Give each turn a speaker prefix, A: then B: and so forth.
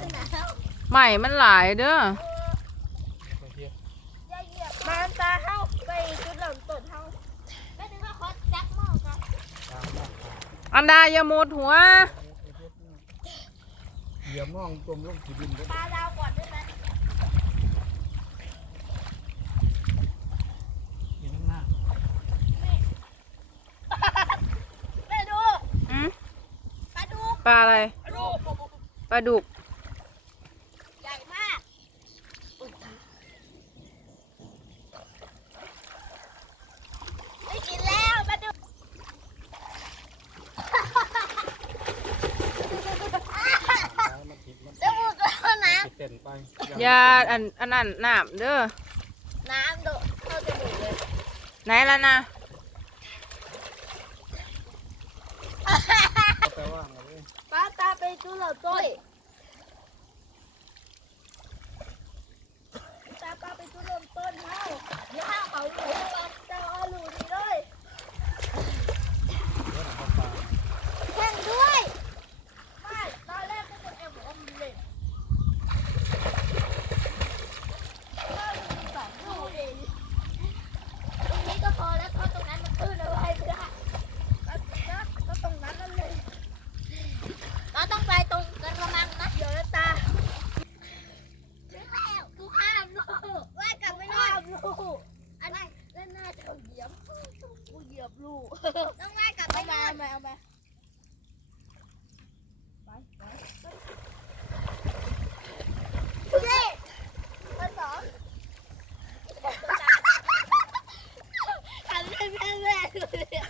A: ใหม่มันหลายเด้อ
B: มาตาเฮาไปจุดเริ่มต้นเฮาไม่ถึงว่าขอจักหม้อกัน
A: อันดาอย่าหมดหัว
C: อย่ามองกลมลงขีดิน
B: ปลาดาวก่อนได้ไหม
C: กินข้างหน้า
B: แม่ดูปลาดุก
A: ปลาอะไรปลาดุก
B: ใหญ่มากไม่กินแล้วปลาดุกจมูกก็น้
A: ยาอันนั้นน้ำเด้อ
B: ำน้ำโดดเข้าจมูกเลย
A: ไหนล่ะนะ
B: ป้าตาไปจุดเริ่มต้นตาไปจุดเริ่มต้นเฮาเดี๋ยวห้าเขาหลูจะเอาหลูดีเลยแข่งด้วยไม่ตอนแรกก็จะแอบอมเล็ต2 ลูกเองตรงนี้ก็พอแล้วเพราะตรงนั้นมันตื้นเอาไว้ไม่ได้ก็ตรงนั้นนั่นเลยเราต้องไปตรงกระมังนะเดี๋ยวนะตาถึงแล้วกูห้ามลูกว่ากลับไม่ได้ห้ามลูกอันนั้นเล่นหน้าจะเหยียบกูเหยียบลูกต้องว่ากลับไปเอามา